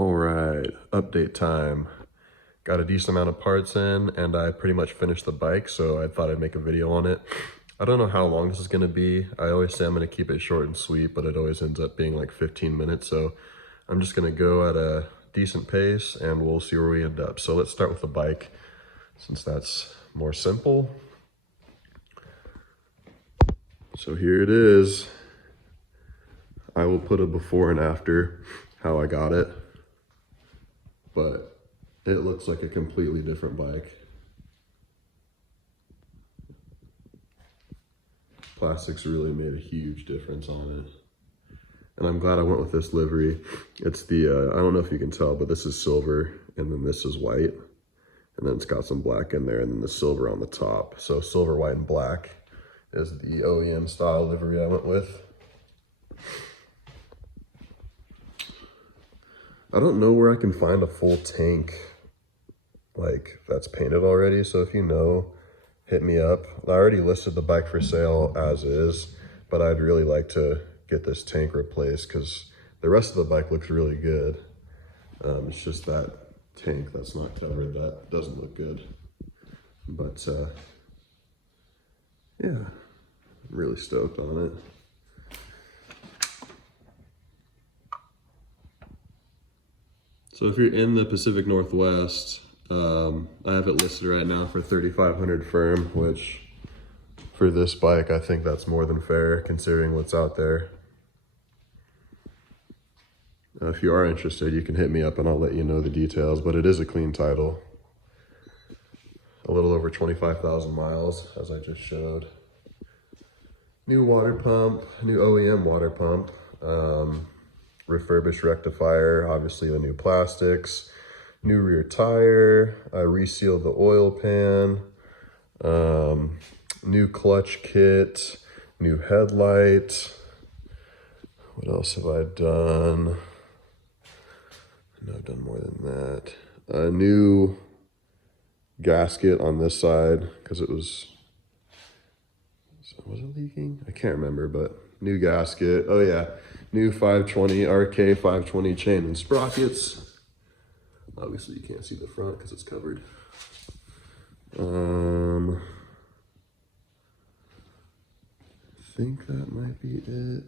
All right, update time. Got a decent amount of parts in and I pretty much finished the bike, so I thought I'd make a video on it. I don't know how long this is gonna be. I always say I'm gonna keep it short and sweet, but it always ends up being like 15 minutes. So I'm just gonna go at a decent pace and we'll see where we end up. So let's start with the bike since that's more simple. So here it is. I will put a before and after how I got it, but it looks like a completely different bike. Plastics really made a huge difference on it. And I'm glad I went with this livery. It's the, I don't know if you can tell, but this is silver and then this is white. And then it's got some black in there and then the silver on the top. So silver, white, and black is the OEM style livery I went with. I don't know where I can find a full tank like that's painted already. So if you know, hit me up. I already listed the bike for sale as is, but I'd really like to get this tank replaced because the rest of the bike looks really good. It's just that tank that's not covered that doesn't look good. But yeah, I'm really stoked on it. So if you're in the Pacific Northwest, I have it listed right now for $3,500 firm, which for this bike, I think that's more than fair considering what's out there. If you are interested, you can hit me up and I'll let you know the details, but it is a clean title. A little over 25,000 miles, as I just showed. New water pump, new OEM water pump. Refurbished rectifier, obviously the new plastics, new rear tire, I resealed the oil pan, new clutch kit, new headlight. What else have I done? I know I've done more than that. A new gasket on this side because it was it leaking? I can't remember, but new gasket. Oh yeah. New 520 RK 520 chain and sprockets. Obviously you can't see the front because it's covered. I think that might be it.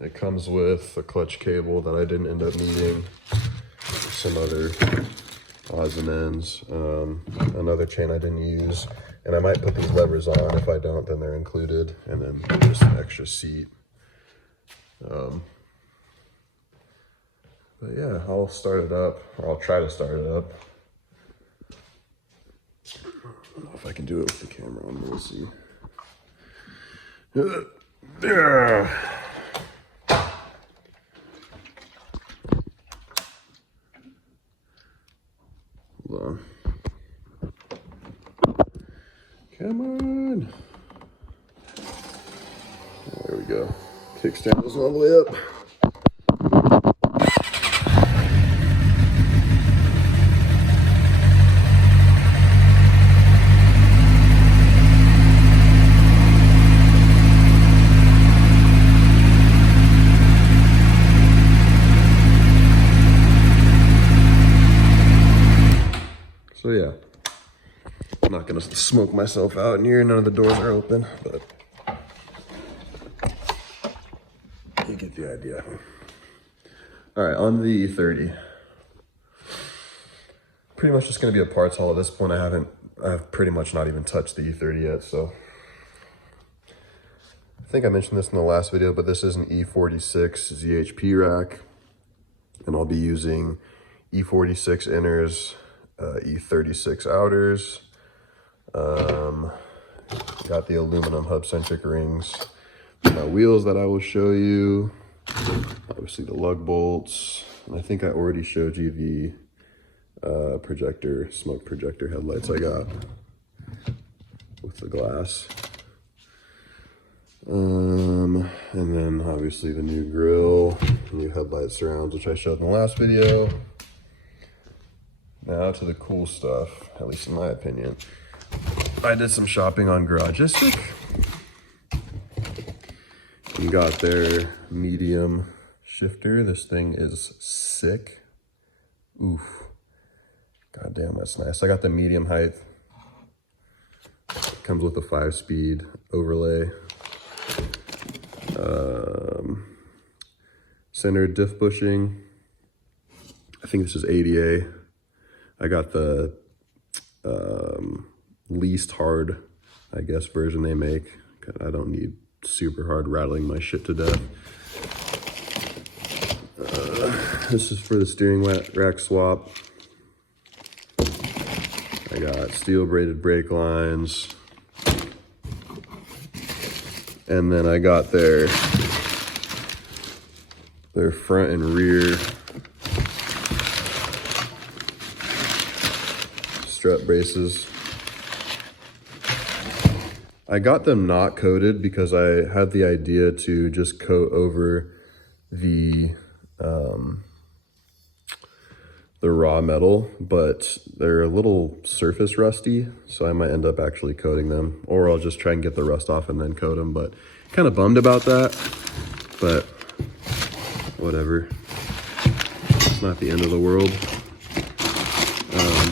It comes with a clutch cable that I didn't end up needing. Some other odds and ends. Another chain I didn't use. And I might put these levers on. If I don't, then they're included. And then just an extra seat. But yeah, I'll start it up, or I'll try to start it up. I don't know if I can do it with the camera on. We'll see. Hold on. Come on. There we go. Kickstand is all the way up. So yeah. I'm not gonna smoke myself out in here. None of the doors are open, but you get the idea. All right, on the E30. Pretty much just gonna be a parts haul at this point. I've pretty much not even touched the E30 yet, so. I think I mentioned this in the last video, but this is an E46 ZHP rack, and I'll be using E46 inners, E36 outers. Got the aluminum hub-centric rings. My wheels that I will show you. Obviously the lug bolts. And I think I already showed you the projector, smoke projector headlights I got with the glass. And then obviously the new grille, new headlight surrounds, which I showed in the last video. Now to the cool stuff, at least in my opinion. I did some shopping on Garagistic. You got their medium shifter. This thing is sick. Oof. God damn, that's nice. I got the medium height. Comes with a 5-speed overlay. Center diff bushing. I think this is ADA. I got the least hard, I guess, version they make. I don't need super hard rattling my shit to death. This is for the steering rack swap. I got steel braided brake lines. And then I got their front and rear strut braces. I got them not coated because I had the idea to just coat over the raw metal, but they're a little surface rusty, so I might end up actually coating them, or I'll just try and get the rust off and then coat them. But kind of bummed about that, but whatever. It's not the end of the world.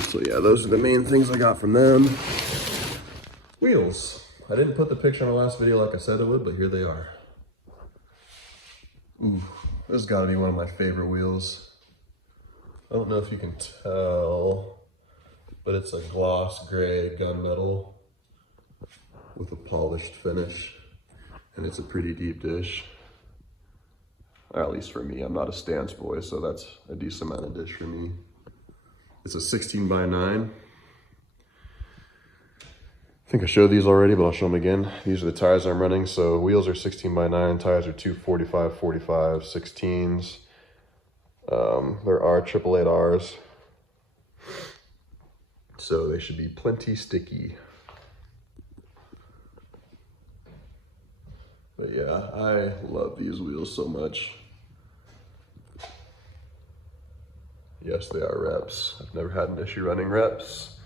So yeah, those are the main things I got from them. Wheels. I didn't put the picture in the last video like I said I would, but here they are. Ooh, this has got to be one of my favorite wheels. I don't know if you can tell, but it's a gloss gray gunmetal with a polished finish, and it's a pretty deep dish. Or at least for me, I'm not a stance boy, so that's a decent amount of dish for me. It's a 16x9. I think I showed these already, but I'll show them again. These are the tires I'm running. So wheels are 16x9, tires are 245, 45, 16s. There are 888Rs. So they should be plenty sticky. But yeah, I love these wheels so much. Yes, they are reps. I've never had an issue running reps.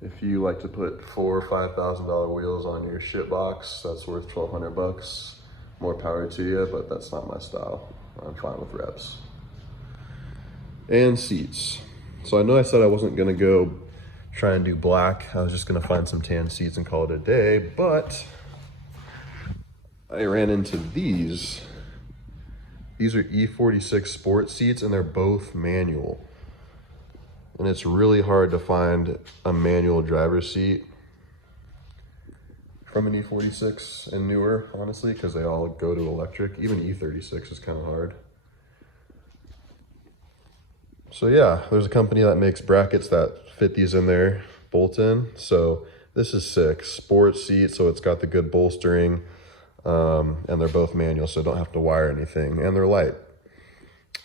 If you like to put $4,000 or $5,000 wheels on your shit box, that's worth 1,200 bucks. More power to you, but that's not my style. I'm fine with reps. And seats. So I know I said I wasn't gonna go try and do black. I was just gonna find some tan seats and call it a day, but I ran into these. These are E46 sport seats, and they're both manual. And it's really hard to find a manual driver's seat from an E46 and newer, honestly, because they all go to electric. Even E36 is kind of hard. So yeah, there's a company that makes brackets that fit these in there, bolt in. So this is sick. Sport seat, so it's got the good bolstering, and they're both manual, so don't have to wire anything, and they're light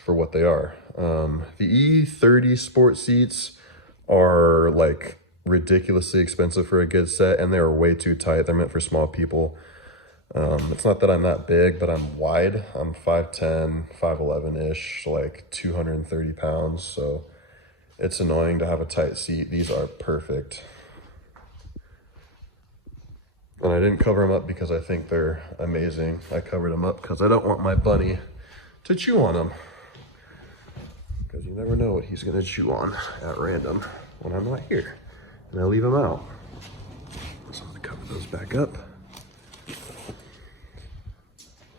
for what they are. The E30 sport seats are like ridiculously expensive for a good set, and they're way too tight. They're meant for small people. It's not that I'm that big, but I'm wide. I'm 5'10", 5'11"-ish, like 230 pounds. So it's annoying to have a tight seat. These are perfect. And I didn't cover them up because I think they're amazing. I covered them up because I don't want my bunny to chew on them. Because you never know what he's gonna chew on at random when I'm not here. And I leave him out. So I'm gonna cover those back up.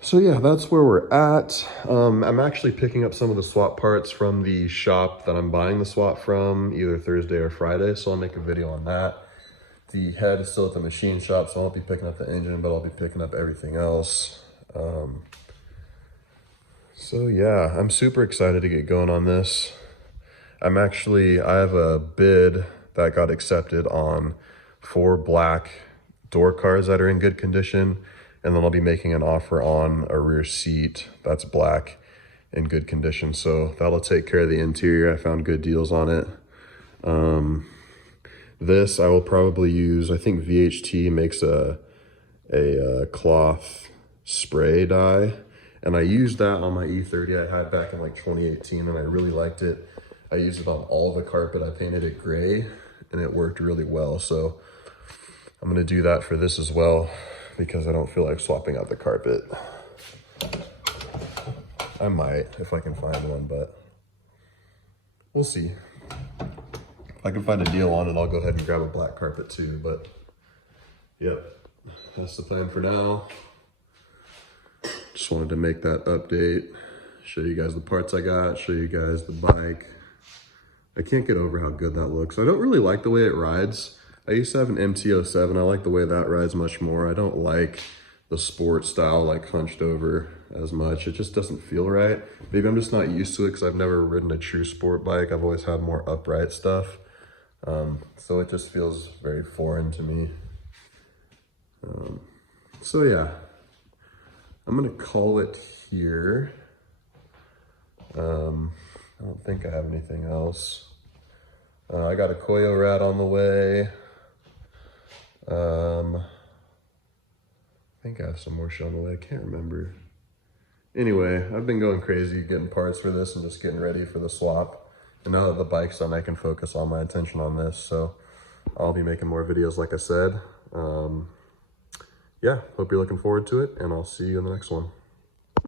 So yeah, that's where we're at. I'm actually picking up some of the swap parts from the shop that I'm buying the swap from, either Thursday or Friday, so I'll make a video on that. The head is still at the machine shop, so I won't be picking up the engine, but I'll be picking up everything else. So yeah, I'm super excited to get going on this. I have a bid that got accepted on 4 black door cards that are in good condition, and then I'll be making an offer on a rear seat that's black in good condition. So that'll take care of the interior. I found good deals on it. This I will probably use, I think VHT makes a cloth spray dye, and I used that on my E30 I had back in like 2018, and I really liked it. I used it on all the carpet. I painted it gray, and it worked really well. So I'm gonna do that for this as well, because I don't feel like swapping out the carpet. I might if I can find one, but we'll see. If I can find a deal on it, I'll go ahead and grab a black carpet too, but yep, that's the plan for now. Just wanted to make that update, show you guys the parts I got, show you guys the bike. I can't get over how good that looks. I don't really like the way it rides. I used to have an MT-07. I like the way that rides much more. I don't like the sport style, like hunched over as much. It just doesn't feel right. Maybe I'm just not used to it because I've never ridden a true sport bike. I've always had more upright stuff. So it just feels very foreign to me. So yeah, I'm gonna call it here. I don't think I have anything else. I got a Koyo rat on the way. I think I have some more shit on the way. I can't remember. Anyway, I've been going crazy getting parts for this and just getting ready for the swap. And now that the bike's done, I can focus all my attention on this. So I'll be making more videos, like I said. Yeah, hope you're looking forward to it, and I'll see you in the next one.